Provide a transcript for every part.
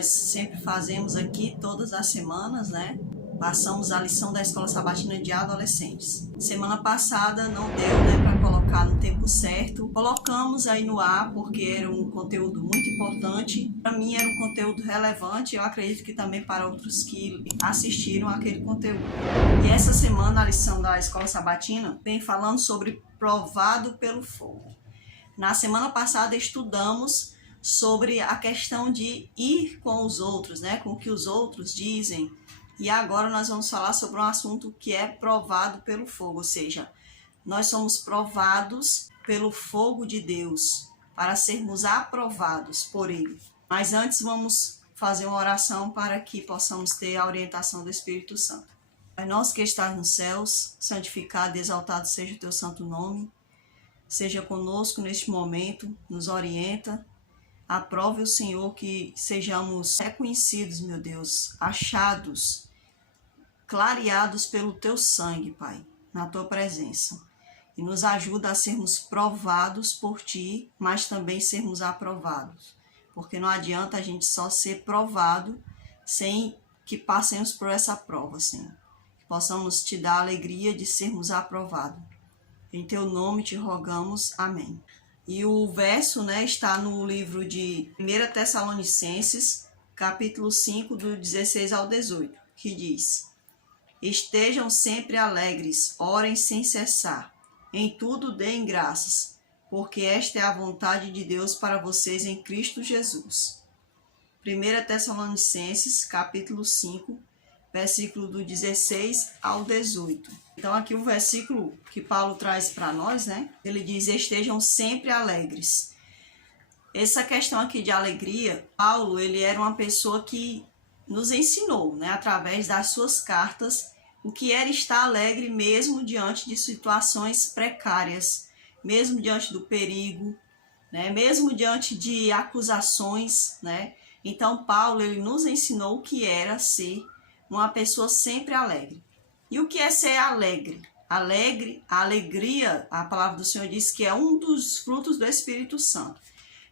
nós sempre fazemos aqui todas as semanas, né? Passamos a lição da Escola Sabatina de Adolescentes. Semana passada não deu, né, para colocar no tempo certo. Colocamos aí no ar porque era um conteúdo muito importante. Para mim era um conteúdo relevante, eu acredito que também para outros que assistiram aquele conteúdo. E essa semana a lição da Escola Sabatina vem falando sobre provado pelo fogo. Na semana passada estudamos sobre a questão de ir com os outros, né, com o que os outros dizem. E agora nós vamos falar sobre um assunto que é provado pelo fogo, ou seja, nós somos provados pelo fogo de Deus para sermos aprovados por Ele. Mas antes vamos fazer uma oração para que possamos ter a orientação do Espírito Santo. Pai nosso que estás nos céus, santificado e exaltado seja o teu santo nome. Seja conosco neste momento, nos orienta. Aprove o Senhor que sejamos reconhecidos, meu Deus, achados, clareados pelo teu sangue, Pai, na tua presença. E nos ajuda a sermos provados por ti, mas também sermos aprovados. Porque não adianta a gente só ser provado sem que passemos por essa prova, Senhor. Que possamos te dar a alegria de sermos aprovados. Em teu nome te rogamos. Amém. E o verso, né, está no livro de 1 Tessalonicenses, capítulo 5, do 16 ao 18, que diz: Estejam sempre alegres, orem sem cessar, em tudo deem graças, porque esta é a vontade de Deus para vocês em Cristo Jesus. 1 Tessalonicenses, capítulo 5, versículo do 16 ao 18. Então aqui o versículo que Paulo traz para nós, né? Ele diz: estejam sempre alegres. Essa questão aqui de alegria, Paulo, ele era uma pessoa que nos ensinou, né, através das suas cartas, o que era estar alegre mesmo diante de situações precárias, mesmo diante do perigo, né, mesmo diante de acusações, né? Então Paulo, ele nos ensinou o que era ser uma pessoa sempre alegre. E o que é ser alegre? Alegre, a alegria, a palavra do Senhor diz que é um dos frutos do Espírito Santo.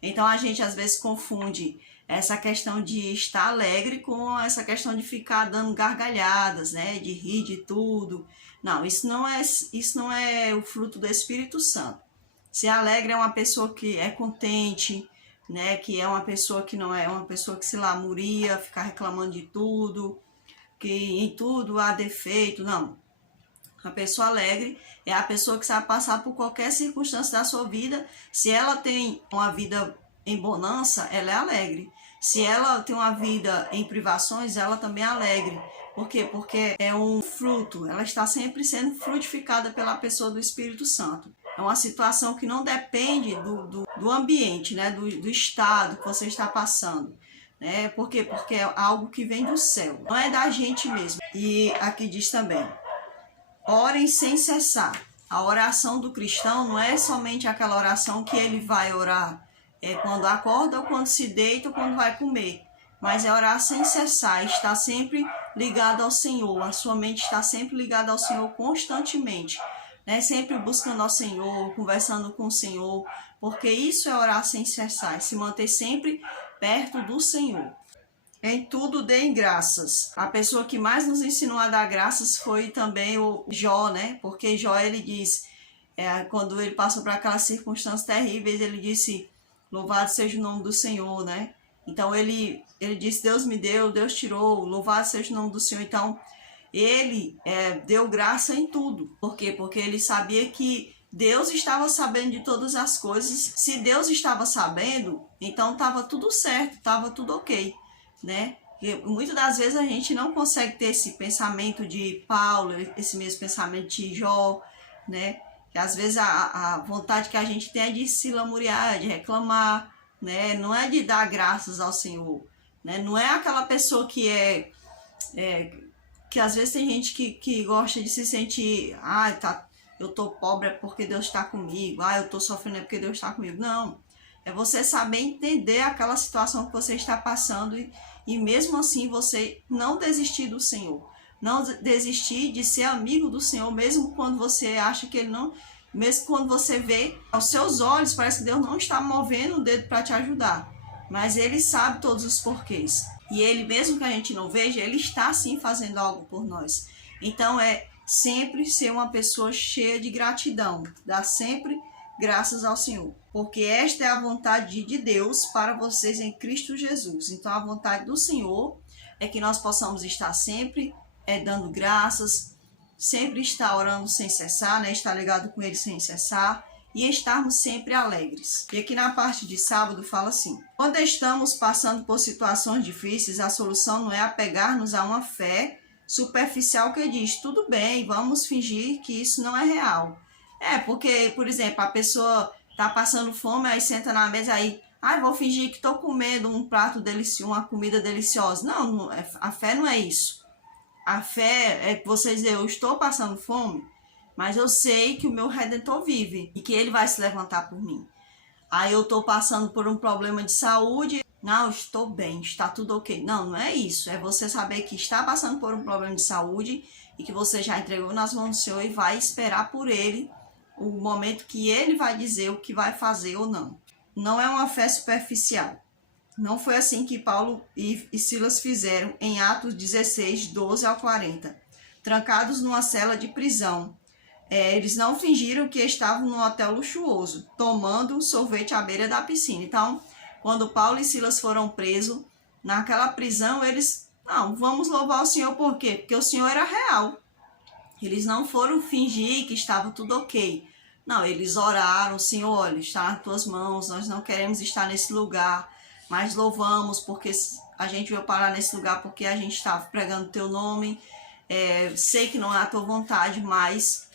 Então a gente às vezes confunde essa questão de estar alegre com essa questão de ficar dando gargalhadas, né? De rir de tudo. Não, isso não é o fruto do Espírito Santo. Ser alegre é uma pessoa que é contente, né? Que é uma pessoa que não é uma pessoa que se lamuria, ficar reclamando de tudo, que em tudo há defeito. Não. A pessoa alegre é a pessoa que sabe passar por qualquer circunstância da sua vida. Se ela tem uma vida em bonança, ela é alegre. Se ela tem uma vida em privações, ela também é alegre. Por quê? Porque é um fruto, ela está sempre sendo frutificada pela pessoa do Espírito Santo. É uma situação que não depende do ambiente, né? do estado que você está passando. Né? Por quê? Porque é algo que vem do céu, não é da gente mesmo. E aqui diz também: orem sem cessar. A oração do cristão não é somente aquela oração que ele vai orar quando acorda, ou quando se deita, ou quando vai comer. Mas é orar sem cessar, estar sempre ligado ao Senhor. A sua mente está sempre ligada ao Senhor constantemente. Né? Sempre buscando ao Senhor, conversando com o Senhor. Porque isso é orar sem cessar, é se manter sempre perto do Senhor. Em tudo deem graças. A pessoa que mais nos ensinou a dar graças foi também o Jó, né? Porque Jó, ele diz, quando ele passou por aquelas circunstâncias terríveis, ele disse: louvado seja o nome do Senhor, né? Então ele disse: Deus me deu, Deus tirou, louvado seja o nome do Senhor. Então ele deu graça em tudo. Por quê? Porque ele sabia que Deus estava sabendo de todas as coisas. Se Deus estava sabendo, então estava tudo certo, estava tudo ok, né? E muitas das vezes a gente não consegue ter esse pensamento de Paulo, esse mesmo pensamento de Jó, né? Que às vezes a vontade que a gente tem é de se lamuriar, de reclamar, né? Não é de dar graças ao Senhor, né? Não é aquela pessoa que que às vezes tem gente que gosta de se sentir: eu tô pobre é porque Deus está comigo, eu tô sofrendo é porque Deus está comigo. Não, é você saber entender aquela situação que você está passando e mesmo assim você não desistir do Senhor. Não desistir de ser amigo do Senhor, mesmo quando você acha que Ele não... Mesmo quando você vê aos seus olhos, parece que Deus não está movendo o dedo para te ajudar. Mas Ele sabe todos os porquês. E ele, mesmo que a gente não veja, ele está sim fazendo algo por nós. Então é sempre ser uma pessoa cheia de gratidão, dar sempre graças ao Senhor, porque esta é a vontade de Deus para vocês em Cristo Jesus. Então a vontade do Senhor é que nós possamos estar sempre dando graças, sempre estar orando sem cessar, né? Estar ligado com Ele sem cessar e estarmos sempre alegres. E aqui na parte de sábado fala assim: quando estamos passando por situações difíceis, a solução não é apegar-nos a uma fé superficial que diz, tudo bem, vamos fingir que isso não é real. Porque, por exemplo, a pessoa tá passando fome, aí senta na mesa, aí, vou fingir que tô comendo um prato delicioso, uma comida deliciosa. Não, a fé não é isso. A fé é você dizer, eu estou passando fome, mas eu sei que o meu Redentor vive e que Ele vai se levantar por mim. Aí eu estou passando por um problema de saúde, não, estou bem, está tudo ok. Não, não é isso. É você saber que está passando por um problema de saúde e que você já entregou nas mãos do Senhor e vai esperar por Ele o momento que Ele vai dizer o que vai fazer ou não. Não é uma fé superficial. Não foi assim que Paulo e Silas fizeram em Atos 16, 12 ao 40. Trancados numa cela de prisão. Eles não fingiram que estavam num hotel luxuoso, tomando sorvete à beira da piscina. Então, quando Paulo e Silas foram presos, naquela prisão, eles, não, vamos louvar o Senhor, por quê? Porque o Senhor era real. Eles não foram fingir que estava tudo ok. Não, eles oraram, Senhor, olha, está nas tuas mãos, nós não queremos estar nesse lugar, mas louvamos porque a gente veio parar nesse lugar porque a gente estava pregando o teu nome. Sei que não é a tua vontade, mas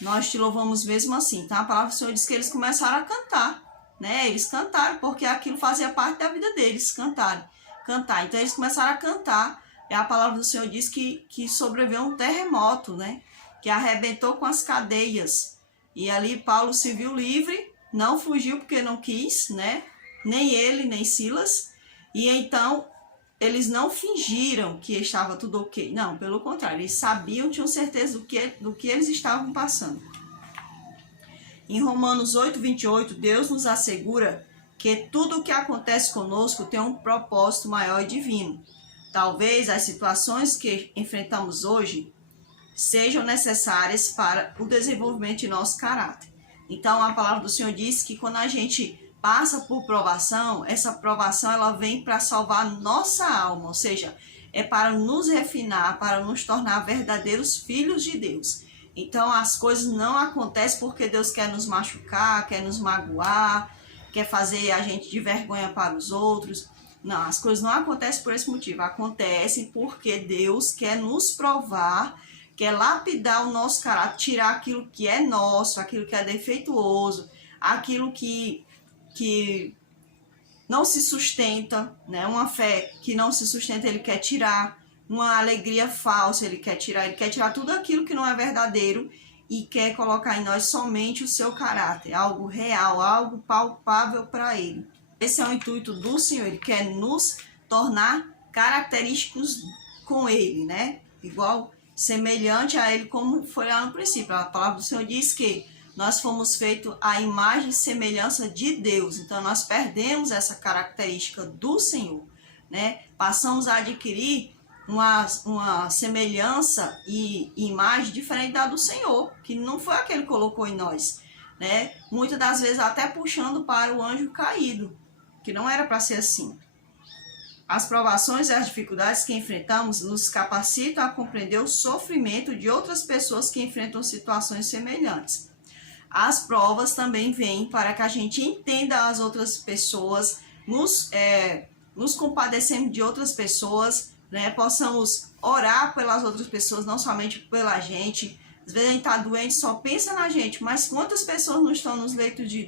nós te louvamos mesmo assim, tá? A palavra do Senhor diz que eles começaram a cantar, né? Eles cantaram porque aquilo fazia parte da vida deles, cantar. Então eles começaram a cantar, e a palavra do Senhor diz que sobreveio um terremoto, né? Que arrebentou com as cadeias. E ali Paulo se viu livre, não fugiu porque não quis, né? Nem ele, nem Silas. E então eles não fingiram que estava tudo ok. Não, pelo contrário, eles sabiam, tinham certeza do que eles estavam passando. Em Romanos 8, 28, Deus nos assegura que tudo o que acontece conosco tem um propósito maior e divino. Talvez as situações que enfrentamos hoje sejam necessárias para o desenvolvimento de nosso caráter. Então, a palavra do Senhor diz que quando a gente passa por provação, essa provação ela vem para salvar nossa alma, ou seja, é para nos refinar, para nos tornar verdadeiros filhos de Deus. Então as coisas não acontecem porque Deus quer nos machucar, quer nos magoar, quer fazer a gente de vergonha para os outros. Não, as coisas não acontecem por esse motivo, acontecem porque Deus quer nos provar, quer lapidar o nosso caráter, tirar aquilo que é nosso, aquilo que é defeituoso, aquilo que não se sustenta, né? Uma fé que não se sustenta, ele quer tirar. Uma alegria falsa, ele quer tirar tudo aquilo que não é verdadeiro e quer colocar em nós somente o seu caráter, algo real, algo palpável para ele. Esse é o intuito do Senhor, ele quer nos tornar característicos com ele, né? Igual, semelhante a ele, como foi lá no princípio. A palavra do Senhor diz que nós fomos feitos à imagem e semelhança de Deus. Então, nós perdemos essa característica do Senhor, né? Passamos a adquirir uma semelhança e imagem diferente da do Senhor, que não foi aquele que colocou em nós, né? Muitas das vezes até puxando para o anjo caído, que não era para ser assim. As provações e as dificuldades que enfrentamos nos capacitam a compreender o sofrimento de outras pessoas que enfrentam situações semelhantes. As provas também vêm para que a gente entenda as outras pessoas, nos compadecemos de outras pessoas, né? Possamos orar pelas outras pessoas, não somente pela gente. Às vezes a gente está doente, só pensa na gente, mas quantas pessoas não estão nos leitos de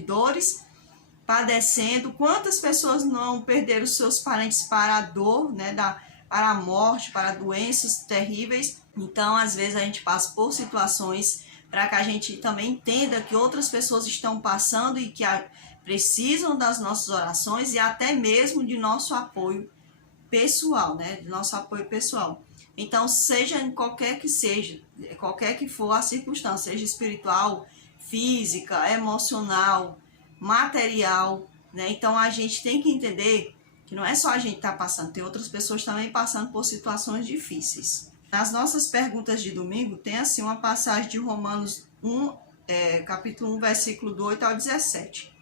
dores, padecendo? Quantas pessoas não perderam seus parentes para a dor, né? Para a morte, para doenças terríveis? Então, às vezes a gente passa por situações para que a gente também entenda que outras pessoas estão passando e que precisam das nossas orações e até mesmo de nosso apoio pessoal, né? De nosso apoio pessoal. Então, seja em qualquer que for a circunstância, seja espiritual, física, emocional, material, né? Então, a gente tem que entender que não é só a gente que está passando, tem outras pessoas também passando por situações difíceis. Nas nossas perguntas de domingo, tem assim uma passagem de Romanos 1, capítulo 1, versículo do 8 ao 17.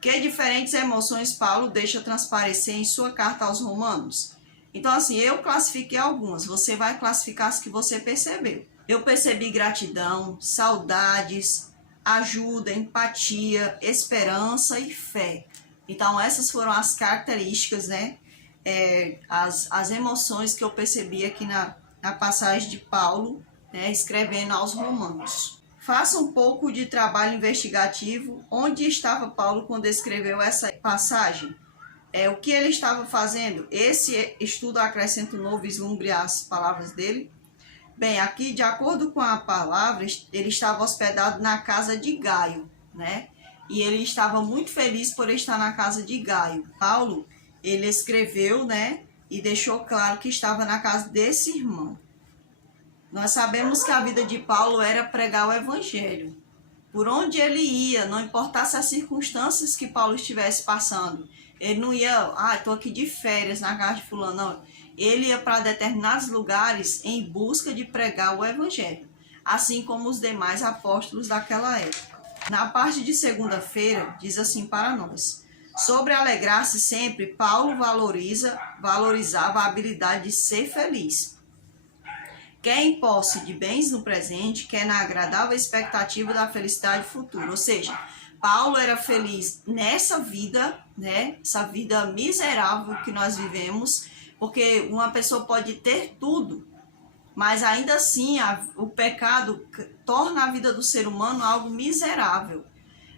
Que diferentes emoções Paulo deixa transparecer em sua carta aos Romanos? Então, assim, eu classifiquei algumas, você vai classificar as que você percebeu. Eu percebi gratidão, saudades, ajuda, empatia, esperança e fé. Então, essas foram as características, né? As emoções que eu percebi aqui na passagem de Paulo, né, escrevendo aos Romanos. Faça um pouco de trabalho investigativo. Onde estava Paulo quando escreveu essa passagem? O que ele estava fazendo? Esse estudo acrescenta um novo vislumbre às palavras dele. Bem, aqui, de acordo com a palavra, ele estava hospedado na casa de Gaio, né? E ele estava muito feliz por estar na casa de Gaio. Paulo, ele escreveu, né? E deixou claro que estava na casa desse irmão. Nós sabemos que a vida de Paulo era pregar o evangelho. Por onde ele ia, não importasse as circunstâncias que Paulo estivesse passando. Ele não ia, estou aqui de férias na casa de fulano, não. Ele ia para determinados lugares em busca de pregar o evangelho, assim como os demais apóstolos daquela época. Na parte de segunda-feira, diz assim para nós: sobre alegrar-se sempre, Paulo valorizava a habilidade de ser feliz. Quer em posse de bens no presente, quer na agradável expectativa da felicidade futura. Ou seja, Paulo era feliz nessa vida, né? Essa vida miserável que nós vivemos, porque uma pessoa pode ter tudo, mas ainda assim o pecado torna a vida do ser humano algo miserável.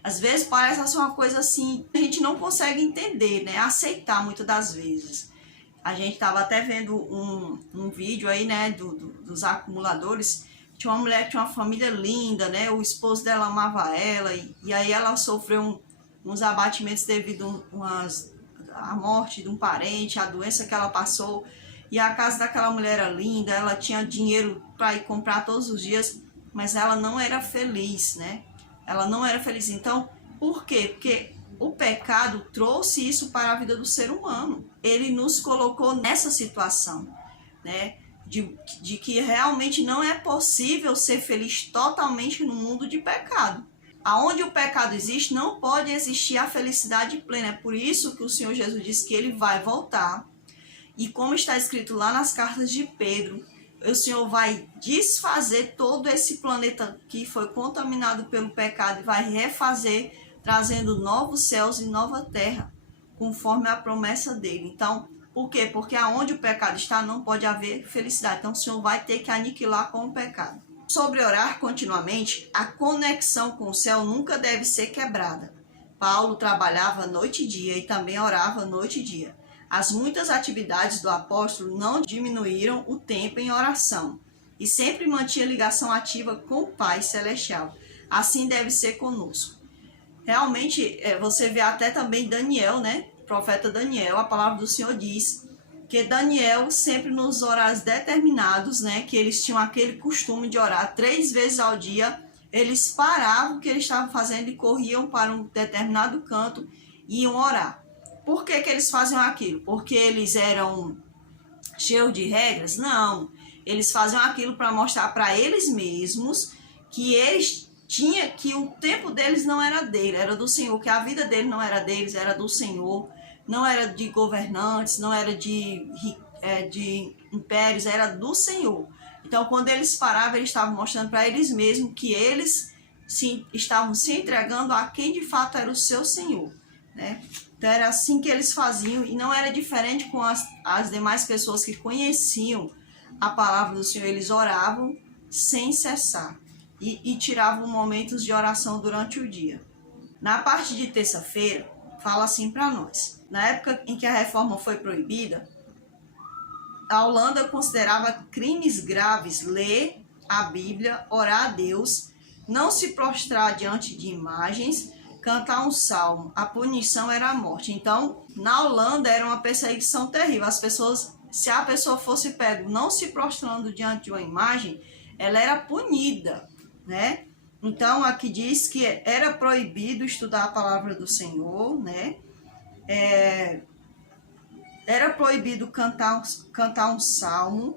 Às vezes parece assim uma coisa assim, a gente não consegue entender, né? Aceitar muitas das vezes. A gente estava até vendo um vídeo aí, né, dos acumuladores. Tinha uma mulher que tinha uma família linda, né? O esposo dela amava ela e aí ela sofreu uns abatimentos devido à morte de um parente, a doença que ela passou. E a casa daquela mulher era linda, ela tinha dinheiro para ir comprar todos os dias, mas ela não era feliz, né? Ela não era feliz. Então, por quê? Porque o pecado trouxe isso para a vida do ser humano. Ele nos colocou nessa situação, né? De que realmente não é possível ser feliz totalmente no mundo de pecado. Aonde o pecado existe, não pode existir a felicidade plena. É por isso que o Senhor Jesus disse que ele vai voltar. E como está escrito lá nas cartas de Pedro, o Senhor vai desfazer todo esse planeta que foi contaminado pelo pecado e vai refazer, trazendo novos céus e nova terra, conforme a promessa dele. Então, por quê? Porque aonde o pecado está, não pode haver felicidade. Então, o Senhor vai ter que aniquilar com o pecado. Sobre orar continuamente, a conexão com o céu nunca deve ser quebrada. Paulo trabalhava noite e dia e também orava noite e dia. As muitas atividades do apóstolo não diminuíram o tempo em oração e sempre mantinha ligação ativa com o Pai Celestial. Assim deve ser conosco. Realmente, você vê até também Daniel, né? O profeta Daniel, a palavra do Senhor diz que Daniel, sempre nos horários determinados, né? Que eles tinham aquele costume de orar 3 vezes ao dia, eles paravam o que eles estavam fazendo e corriam para um determinado canto e iam orar. Por que eles faziam aquilo? Porque eles eram cheios de regras? Não. Eles faziam aquilo para mostrar para eles mesmos que eles tinham, que o tempo deles não era dele, era do Senhor, que a vida dele não era deles, era do Senhor, não era de governantes, não era de impérios, era do Senhor. Então, quando eles paravam, eles estavam mostrando para eles mesmos que eles estavam se entregando a quem de fato era o seu Senhor, né? Então era assim que eles faziam e não era diferente com as demais pessoas que conheciam a palavra do Senhor. Eles oravam sem cessar e tiravam momentos de oração durante o dia. Na parte de terça-feira, fala assim para nós. Na época em que a reforma foi proibida, a Holanda considerava crimes graves ler a Bíblia, orar a Deus, não se prostrar diante de imagens, cantar um salmo. A punição era a morte. Então, na Holanda era uma perseguição terrível. As pessoas, se a pessoa fosse pego não se prostrando diante de uma imagem, ela era punida, né? Então, aqui diz que era proibido estudar a palavra do Senhor, né? Era proibido cantar um salmo,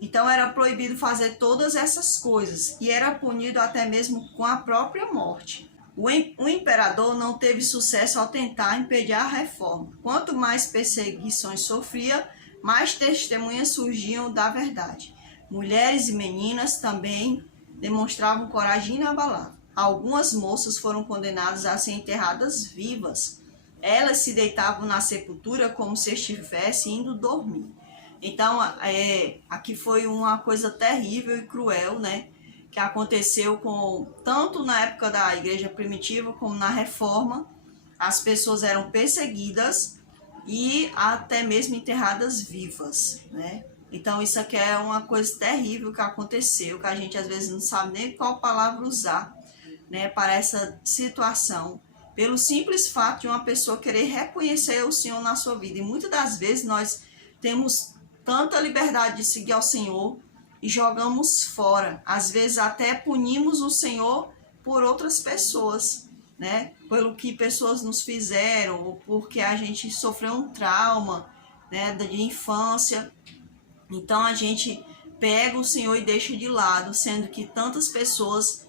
então era proibido fazer todas essas coisas e era punido até mesmo com a própria morte. O imperador não teve sucesso ao tentar impedir a reforma. Quanto mais perseguições sofria, mais testemunhas surgiam da verdade. Mulheres e meninas também demonstravam coragem inabalável. Algumas moças foram condenadas a ser enterradas vivas. Elas se deitavam na sepultura como se estivessem indo dormir. Então, aqui foi uma coisa terrível e cruel, né? Que aconteceu tanto na época da igreja primitiva como na reforma. As pessoas eram perseguidas e até mesmo enterradas vivas, né? Então isso aqui é uma coisa terrível que aconteceu, que a gente às vezes não sabe nem qual palavra usar, né, para essa situação, pelo simples fato de uma pessoa querer reconhecer o Senhor na sua vida. E muitas das vezes nós temos tanta liberdade de seguir ao Senhor e jogamos fora. Às vezes até punimos o Senhor por outras pessoas, né? Pelo que pessoas nos fizeram, ou porque a gente sofreu um trauma, né, de infância. Então a gente pega o Senhor e deixa de lado, sendo que tantas pessoas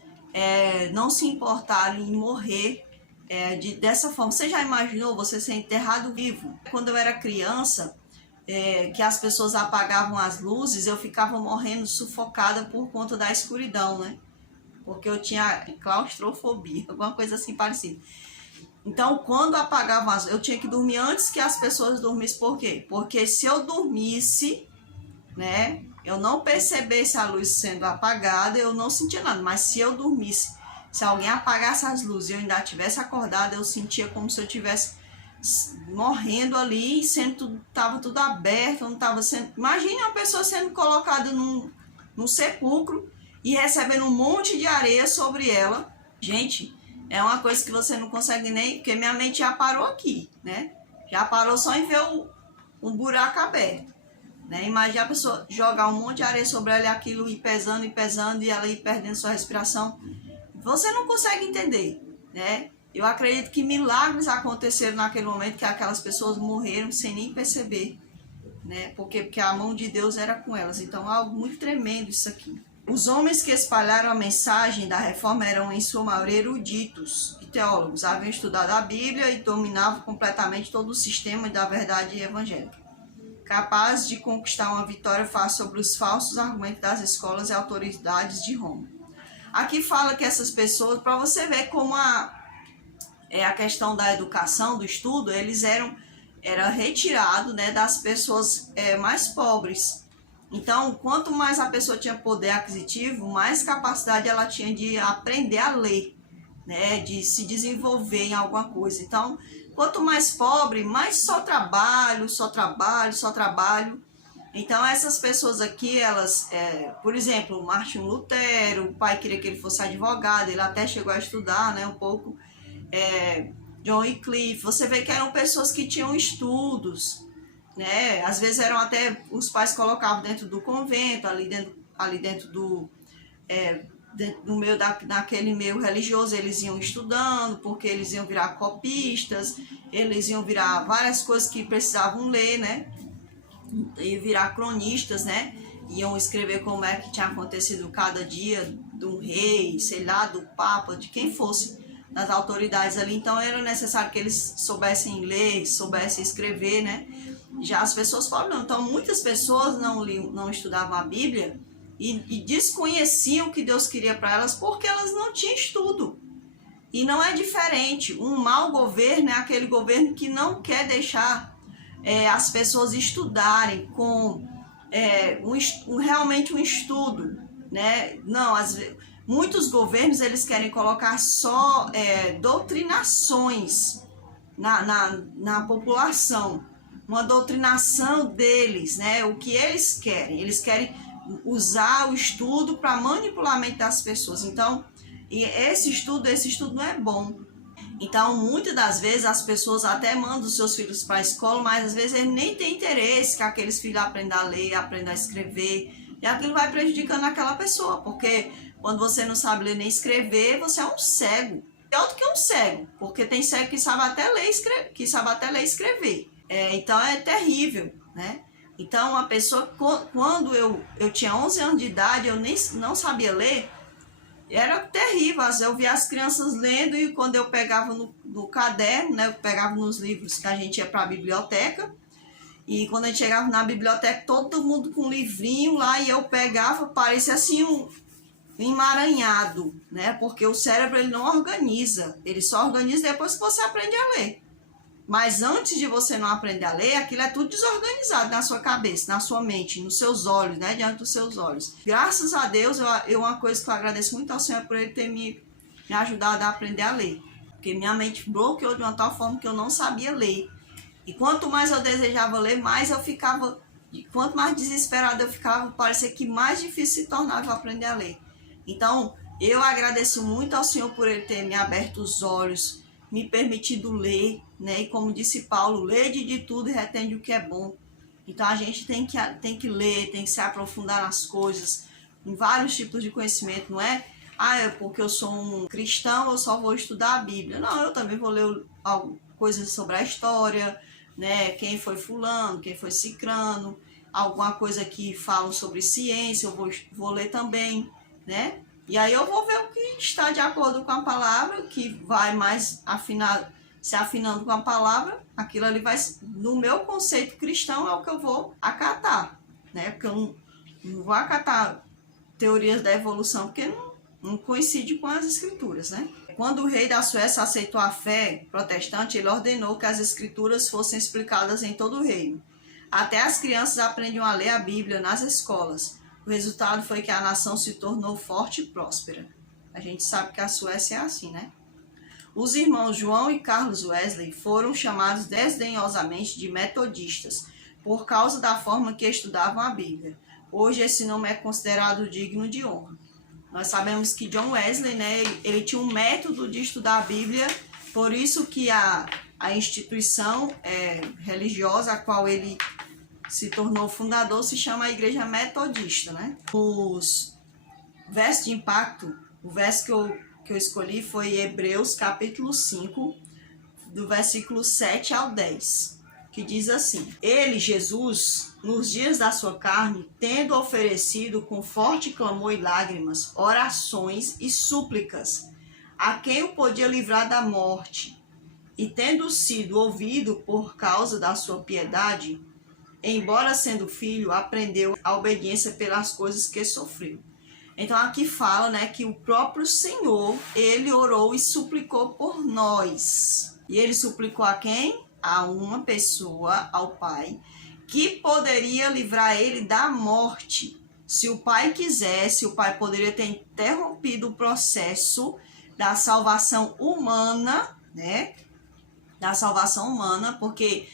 não se importaram em morrer dessa forma. Você já imaginou você ser enterrado vivo? Quando eu era criança, que as pessoas apagavam as luzes, eu ficava morrendo sufocada por conta da escuridão, né? Porque eu tinha claustrofobia, alguma coisa assim parecida. Então, quando apagavam as luzes, eu tinha que dormir antes que as pessoas dormissem. Por quê? Porque se eu dormisse, né, eu não percebesse a luz sendo apagada, eu não sentia nada. Mas se eu dormisse, se alguém apagasse as luzes e eu ainda tivesse acordado, eu sentia como se eu tivesse morrendo ali, estava tudo aberto, não estava sendo... Imagine uma pessoa sendo colocada num sepulcro e recebendo um monte de areia sobre ela. Gente, é uma coisa que você não consegue nem... Porque minha mente já parou aqui, né? Já parou só em ver um buraco aberto. Né? Imagina a pessoa jogar um monte de areia sobre ela e aquilo ir pesando e ela ir perdendo sua respiração. Você não consegue entender, né? Eu acredito que milagres aconteceram naquele momento, que aquelas pessoas morreram sem nem perceber, né? Porque a mão de Deus era com elas. Então, é algo muito tremendo isso aqui. Os homens que espalharam a mensagem da reforma eram, em sua maioria, eruditos e teólogos. Haviam estudado a Bíblia e dominavam completamente todo o sistema da verdade evangélica, capazes de conquistar uma vitória fácil sobre os falsos argumentos das escolas e autoridades de Roma. Aqui fala que essas pessoas, para você ver como a questão da educação, do estudo, eles era retirado, né, das pessoas mais pobres. Então, quanto mais a pessoa tinha poder aquisitivo, mais capacidade ela tinha de aprender a ler, né, de se desenvolver em alguma coisa. Então, quanto mais pobre, mais só trabalho. Então, essas pessoas aqui, elas, por exemplo, Martin Lutero, o pai queria que ele fosse advogado, ele até chegou a estudar, né, um pouco. John Wycliffe, você vê que eram pessoas que tinham estudos, né? Às vezes eram até, os pais colocavam dentro do convento, ali dentro do meio naquele meio religioso, eles iam estudando, porque eles iam virar copistas, eles iam virar várias coisas que precisavam ler, né? Iam virar cronistas, né? Iam escrever como é que tinha acontecido cada dia do rei, sei lá, do papa, de quem fosse, das autoridades ali. Então era necessário que eles soubessem ler, soubessem escrever, né? Já as pessoas pobres não. Então muitas pessoas não estudavam a Bíblia e desconheciam o que Deus queria para elas porque elas não tinham estudo. E não é diferente. Um mau governo é aquele governo que não quer deixar as pessoas estudarem com realmente um estudo, né? Não, às vezes... Muitos governos, eles querem colocar só doutrinações na população, uma doutrinação deles, né? O que eles querem usar o estudo para manipular a mente das pessoas. Então, esse estudo não é bom. Então, muitas das vezes, as pessoas até mandam os seus filhos para a escola, mas às vezes eles nem têm interesse que aqueles filhos aprendam a ler, aprendam a escrever, e aquilo vai prejudicando aquela pessoa, porque quando você não sabe ler nem escrever, você é um cego. Pior do que um cego, porque tem cego que sabe até ler e escrever. Então é terrível, né? Então uma pessoa, quando eu tinha 11 anos de idade, eu nem não sabia ler, era terrível. Eu via as crianças lendo e quando eu pegava no caderno, né, eu pegava nos livros que a gente ia para a biblioteca, e quando a gente chegava na biblioteca, todo mundo com um livrinho lá, e eu pegava, parecia assim um emaranhado, né? Porque o cérebro ele não organiza, ele só organiza depois que você aprende a ler. Mas antes de você não aprender a ler, aquilo é tudo desorganizado na sua cabeça, na sua mente, nos seus olhos, né? Diante dos seus olhos. Graças a Deus, uma coisa que eu agradeço muito ao Senhor é por Ele ter me ajudado a aprender a ler. Porque minha mente bloqueou de uma tal forma que eu não sabia ler. E quanto mais eu desejava ler, mais eu ficava... E quanto mais desesperado eu ficava, parecia que mais difícil se tornava eu aprender a ler. Então, eu agradeço muito ao Senhor por Ele ter me aberto os olhos, me permitido ler, né? E como disse Paulo, lede de tudo e retende o que é bom. Então a gente tem que ler, tem que se aprofundar nas coisas, em vários tipos de conhecimento, não é? É porque eu sou um cristão, eu só vou estudar a Bíblia. Não, eu também vou ler coisas sobre a história, né? Quem foi fulano, quem foi cicrano, alguma coisa que fala sobre ciência, eu vou ler também, né? E aí eu vou ver o que está de acordo com a palavra, que vai mais se afinando com a palavra, aquilo ali vai, no meu conceito cristão, é o que eu vou acatar, né? Porque eu não vou acatar teorias da evolução, porque não coincide com as escrituras, né? Quando o rei da Suécia aceitou a fé protestante, ele ordenou que as escrituras fossem explicadas em todo o reino. Até as crianças aprendiam a ler a Bíblia nas escolas. O resultado foi que a nação se tornou forte e próspera. A gente sabe que a Suécia é assim, né? Os irmãos João e Carlos Wesley foram chamados desdenhosamente de metodistas, por causa da forma que estudavam a Bíblia. Hoje esse nome é considerado digno de honra. Nós sabemos que John Wesley, né, ele tinha um método de estudar a Bíblia, por isso que a instituição religiosa a qual ele se tornou fundador se chama a Igreja Metodista, né? Os versos de impacto, o verso que eu escolhi foi Hebreus capítulo 5, do versículo 7 ao 10, que diz assim: Ele, Jesus, nos dias da sua carne, tendo oferecido com forte clamor e lágrimas, orações e súplicas, a quem o podia livrar da morte, e tendo sido ouvido por causa da sua piedade, embora sendo filho, aprendeu a obediência pelas coisas que sofreu. Então aqui fala, né, que o próprio Senhor, ele orou e suplicou por nós. E ele suplicou a quem? A uma pessoa, ao Pai, que poderia livrar ele da morte. Se o Pai quisesse, o Pai poderia ter interrompido o processo da salvação humana, né? Da salvação humana, porque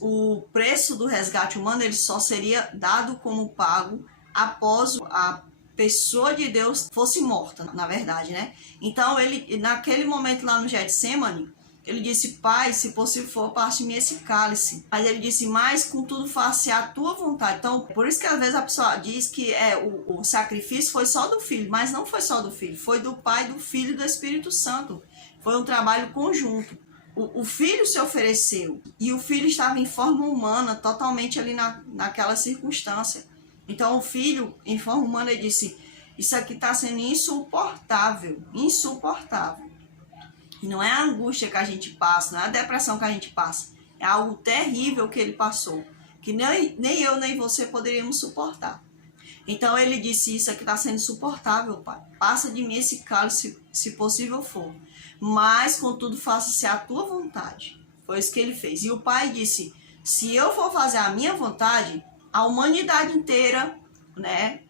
o preço do resgate humano ele só seria dado como pago após a pessoa de Deus fosse morta, na verdade, né? Então, ele, naquele momento lá no Getsemane, ele disse: Pai, se possível for, passe de mim esse cálice. Mas ele disse: mas contudo faça a tua vontade. Então, por isso que às vezes a pessoa diz que o sacrifício foi só do filho, mas não foi só do filho, foi do Pai, do Filho e do Espírito Santo. Foi um trabalho conjunto. O filho se ofereceu e o filho estava em forma humana, totalmente ali naquela circunstância. Então o filho, em forma humana, ele disse: isso aqui está sendo insuportável, insuportável. E não é a angústia que a gente passa, não é a depressão que a gente passa, é algo terrível que ele passou, que nem eu nem você poderíamos suportar. Então ele disse: isso aqui está sendo insuportável, Pai. Passa de mim esse cálice, se possível for. Mas, contudo, faça-se a tua vontade. Foi isso que ele fez. E o Pai disse: se eu for fazer a minha vontade, a humanidade inteira, né,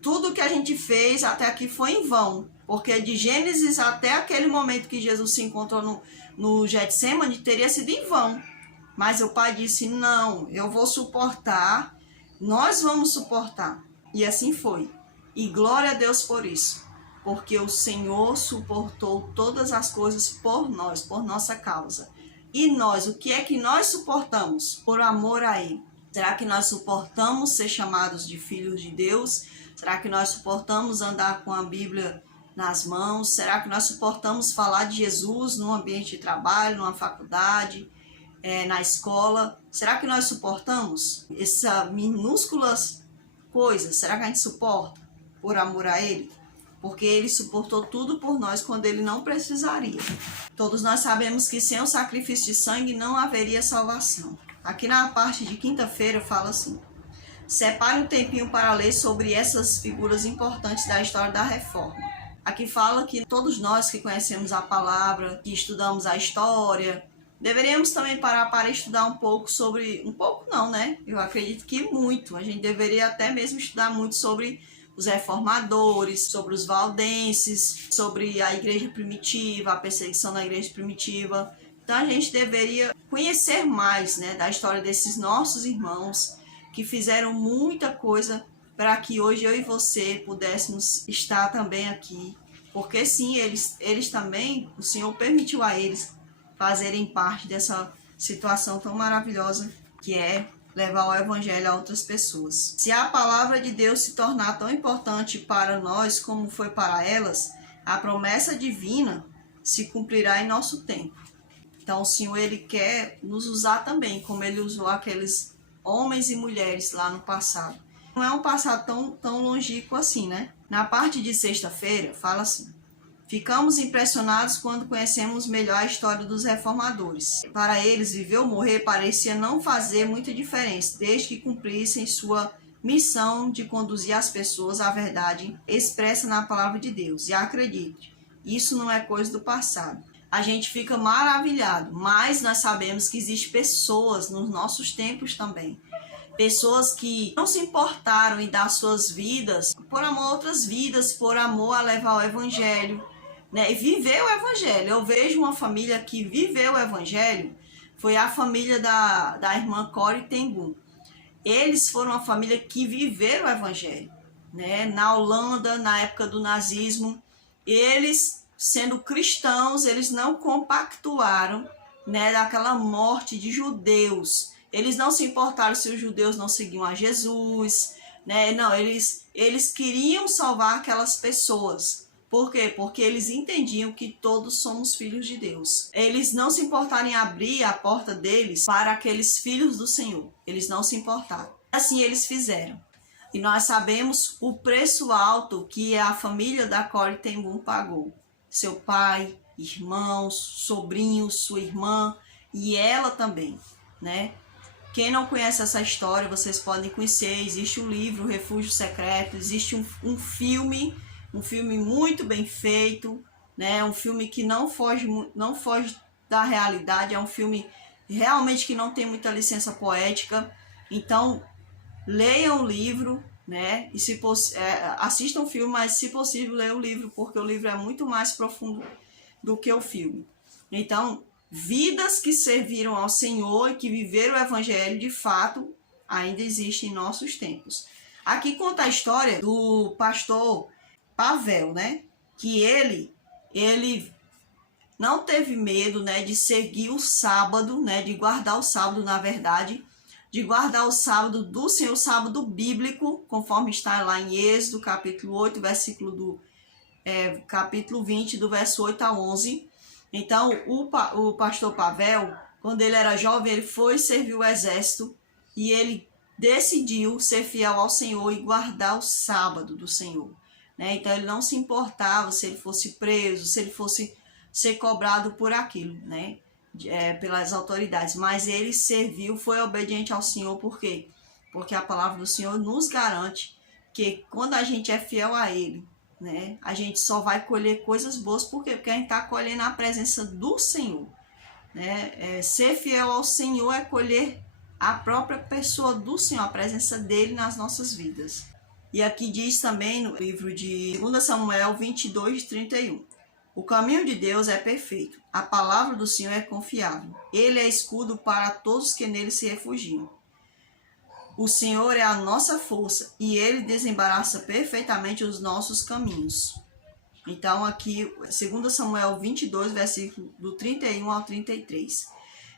tudo que a gente fez até aqui foi em vão. Porque de Gênesis até aquele momento que Jesus se encontrou no Getsemane, teria sido em vão. Mas o Pai disse: não, eu vou suportar, nós vamos suportar. E assim foi. E glória a Deus por isso. Porque o Senhor suportou todas as coisas por nós, por nossa causa. E nós, o que é que nós suportamos por amor a Ele? Será que nós suportamos ser chamados de filhos de Deus? Será que nós suportamos andar com a Bíblia nas mãos? Será que nós suportamos falar de Jesus no ambiente de trabalho, numa faculdade, na escola? Será que nós suportamos essas minúsculas coisas? Será que a gente suporta por amor a Ele? Porque Ele suportou tudo por nós quando Ele não precisaria. Todos nós sabemos que sem o sacrifício de sangue não haveria salvação. Aqui na parte de quinta-feira fala assim: separe um tempinho para ler sobre essas figuras importantes da história da Reforma. Aqui fala que todos nós que conhecemos a palavra, que estudamos a história, deveríamos também parar para estudar um pouco sobre... Um pouco não, né? Eu acredito que muito. A gente deveria até mesmo estudar muito sobre os reformadores, sobre os valdenses, sobre a igreja primitiva, a perseguição da igreja primitiva. Então a gente deveria conhecer mais, né, da história desses nossos irmãos que fizeram muita coisa para que hoje eu e você pudéssemos estar também aqui. Porque sim, eles também, o Senhor permitiu a eles fazerem parte dessa situação tão maravilhosa que é levar o evangelho a outras pessoas. Se a palavra de Deus se tornar tão importante para nós como foi para elas, a promessa divina se cumprirá em nosso tempo. Então o Senhor, Ele quer nos usar também, como Ele usou aqueles homens e mulheres lá no passado. Não é um passado tão longínquo assim, né? Na parte de sexta-feira, fala assim: ficamos impressionados quando conhecemos melhor a história dos reformadores. Para eles, viver ou morrer parecia não fazer muita diferença, desde que cumprissem sua missão de conduzir as pessoas à verdade expressa na palavra de Deus. E acredite, isso não é coisa do passado. A gente fica maravilhado, mas nós sabemos que existem pessoas nos nossos tempos também. Pessoas que não se importaram em dar suas vidas por amor a outras vidas, por amor a levar o evangelho, né? E viver o evangelho. Eu vejo uma família que viveu o evangelho, foi a família da irmã Corrie ten Boom. Eles foram uma família que viveram o evangelho, né? Na Holanda, na época do nazismo, eles, sendo cristãos, eles não compactuaram, né, daquela morte de judeus. Eles não se importaram se os judeus não seguiam a Jesus, né? Não, eles queriam salvar aquelas pessoas. Por quê? Porque eles entendiam que todos somos filhos de Deus. Eles não se importaram em abrir a porta deles para aqueles filhos do Senhor. Eles não se importaram. Assim eles fizeram. E nós sabemos o preço alto que a família da Corrie ten Boom pagou. Seu pai, irmãos, sobrinhos, sua irmã e ela também, né? Quem não conhece essa história, vocês podem conhecer. Existe um livro, Refúgio Secreto, existe um filme muito bem feito, né? Um filme que não foge da realidade, é um filme realmente que não tem muita licença poética. Então, leiam o livro, né? E assistam o filme, mas se possível, leiam o livro, porque o livro é muito mais profundo do que o filme. Então, vidas que serviram ao Senhor e que viveram o evangelho de fato ainda existem em nossos tempos. Aqui conta a história do pastor Pavel, né? Que ele não teve medo, né, de seguir o sábado, né, de guardar o sábado, na verdade, de guardar o sábado do Senhor, o sábado bíblico, conforme está lá em Êxodo, capítulo 8, capítulo 20, do verso 8 a 11. Então, o pastor Pavel, quando ele era jovem, ele foi servir o exército e ele decidiu ser fiel ao Senhor e guardar o sábado do Senhor, né? Então, ele não se importava se ele fosse preso, se ele fosse ser cobrado por aquilo, né? Pelas autoridades, mas ele serviu, foi obediente ao Senhor. Por quê? Porque a palavra do Senhor nos garante que quando a gente é fiel a Ele, né, a gente só vai colher coisas boas. Por quê? Porque a gente está colhendo a presença do Senhor, né? Ser fiel ao Senhor é colher a própria pessoa do Senhor, a presença dele nas nossas vidas. E aqui diz também no livro de 2 Samuel 22, 31. O caminho de Deus é perfeito, a palavra do Senhor é confiável. Ele é escudo para todos que nele se refugiam. O Senhor é a nossa força e Ele desembaraça perfeitamente os nossos caminhos. Então aqui, 2 Samuel 22, versículo do 31 ao 33.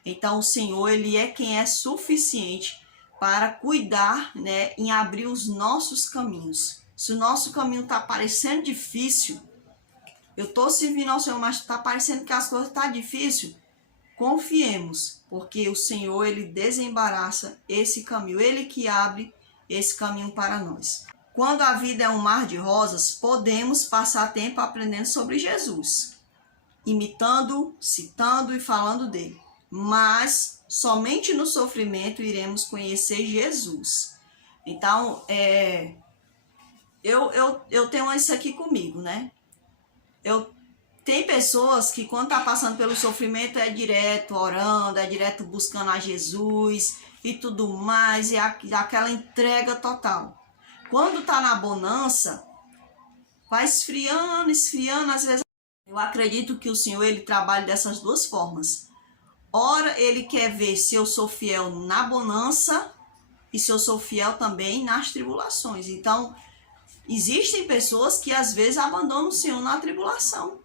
Então o Senhor, Ele é quem é suficiente para cuidar, né, em abrir os nossos caminhos. Se o nosso caminho está parecendo difícil, eu estou servindo ao Senhor, mas está parecendo que as coisas estão difíceis. Confiemos, porque o Senhor, Ele desembaraça esse caminho, Ele que abre esse caminho para nós. Quando a vida é um mar de rosas, podemos passar tempo aprendendo sobre Jesus, imitando, citando e falando dele. Mas somente no sofrimento iremos conhecer Jesus. Então, eu tenho isso aqui comigo, né? Tem pessoas que quando tá passando pelo sofrimento é direto orando, é direto buscando a Jesus e tudo mais, e aquela entrega total. Quando tá na bonança, vai esfriando, às vezes. Eu acredito que o Senhor, Ele trabalha dessas duas formas. Ora, Ele quer ver se eu sou fiel na bonança e se eu sou fiel também nas tribulações. Então, existem pessoas que às vezes abandonam o Senhor na tribulação,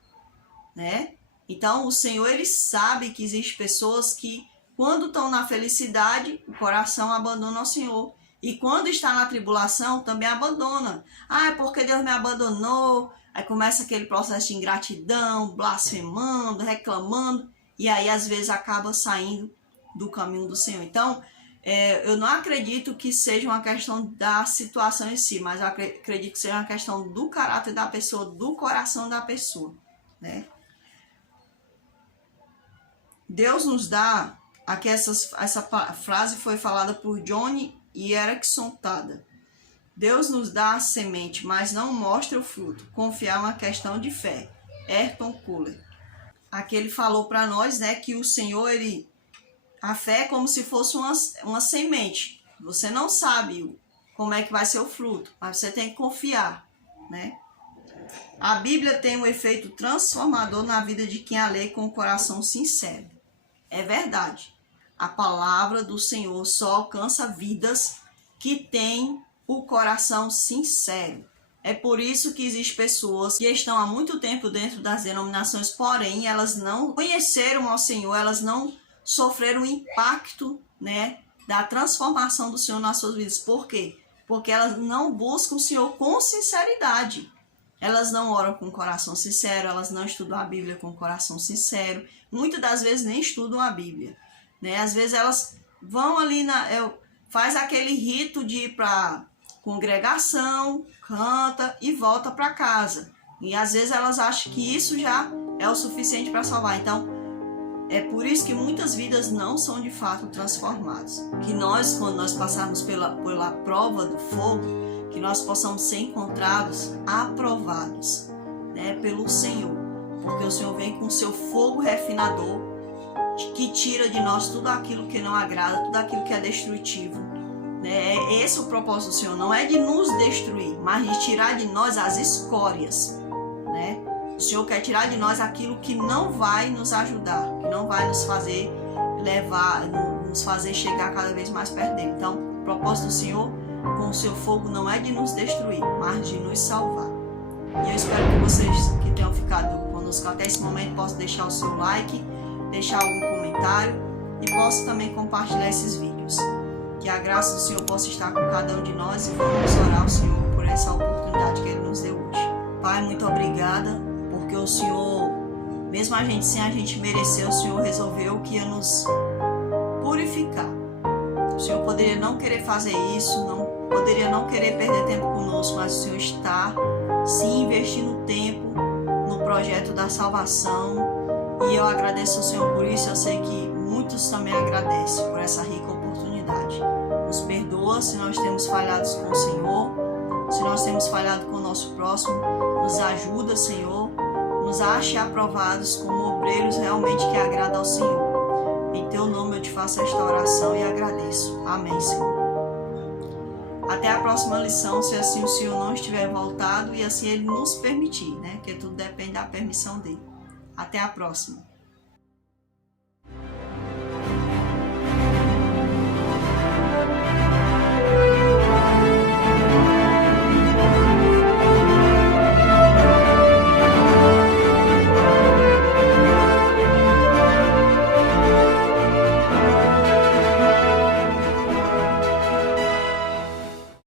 né? Então, o Senhor, Ele sabe que existem pessoas que, quando estão na felicidade, o coração abandona o Senhor. E quando está na tribulação, também abandona. Ah, é porque Deus me abandonou. Aí começa aquele processo de ingratidão, blasfemando, reclamando. E aí, às vezes, acaba saindo do caminho do Senhor. Então, eu não acredito que seja uma questão da situação em si, mas eu acredito que seja uma questão do caráter da pessoa, do coração da pessoa, né? Deus nos dá, aqui essa frase foi falada por Johnny Erickson Tada. Deus nos dá a semente, mas não mostra o fruto. Confiar é uma questão de fé. Ayrton Kuller. Aqui ele falou para nós, né, que o Senhor, a fé é como se fosse uma semente. Você não sabe como é que vai ser o fruto, mas você tem que confiar, né? A Bíblia tem um efeito transformador na vida de quem a lê com o coração sincero. É verdade. A palavra do Senhor só alcança vidas que têm o coração sincero. É por isso que existem pessoas que estão há muito tempo dentro das denominações, porém elas não conheceram ao Senhor, elas não sofreram o impacto, né, da transformação do Senhor nas suas vidas. Por quê? Porque elas não buscam o Senhor com sinceridade. Elas não oram com o coração sincero, elas não estudam a Bíblia com o coração sincero. Muitas das vezes nem estudam a Bíblia, né? Às vezes elas vão ali, faz aquele rito de ir para congregação, canta e volta para casa. E às vezes elas acham que isso já é o suficiente para salvar. Então, é por isso que muitas vidas não são de fato transformadas. Que nós, quando nós passarmos pela prova do fogo, que nós possamos ser encontrados, aprovados, né, pelo Senhor. Porque o Senhor vem com o seu fogo refinador, que tira de nós tudo aquilo que não agrada, tudo aquilo que é destrutivo. Né? Esse é o propósito do Senhor, não é de nos destruir, mas de tirar de nós as escórias. Né? O Senhor quer tirar de nós aquilo que não vai nos ajudar, que não vai nos fazer nos fazer chegar cada vez mais perto dele. Então, o propósito do Senhor com o seu fogo não é de nos destruir, mas de nos salvar. E eu espero que vocês que tenham ficado conosco até esse momento possam deixar o seu like, deixar algum comentário e possam também compartilhar esses vídeos. Que a graça do Senhor possa estar com cada um de nós e vamos orar ao Senhor por essa oportunidade que Ele nos deu hoje. Pai, muito obrigada, porque o Senhor, mesmo sem a gente merecer, o Senhor resolveu que ia nos purificar. O Senhor poderia não querer fazer isso, poderia não querer perder tempo conosco, mas o Senhor está sim investindo tempo no projeto da salvação. E eu agradeço ao Senhor por isso. Eu sei que muitos também agradecem por essa rica oportunidade. Nos perdoa se nós temos falhado com o Senhor, se nós temos falhado com o nosso próximo. Nos ajuda, Senhor, nos ache aprovados como obreiros realmente que agradam ao Senhor. Em Teu nome eu te faço esta oração e agradeço. Amém, Senhor. Até a próxima lição, se assim o Senhor não estiver voltado e assim Ele nos permitir, né? Porque tudo depende da permissão dEle. Até a próxima.